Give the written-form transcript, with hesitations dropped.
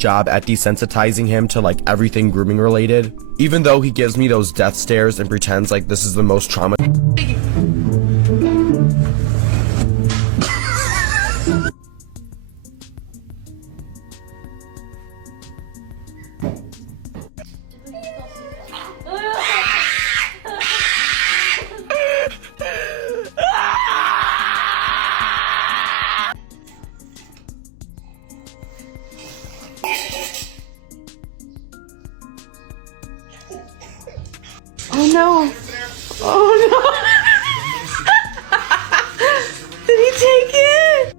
job at desensitizing him to like everything grooming related, even though he gives me those death stares and pretends like this is the most trauma. Oh no! Oh no! Did he take it?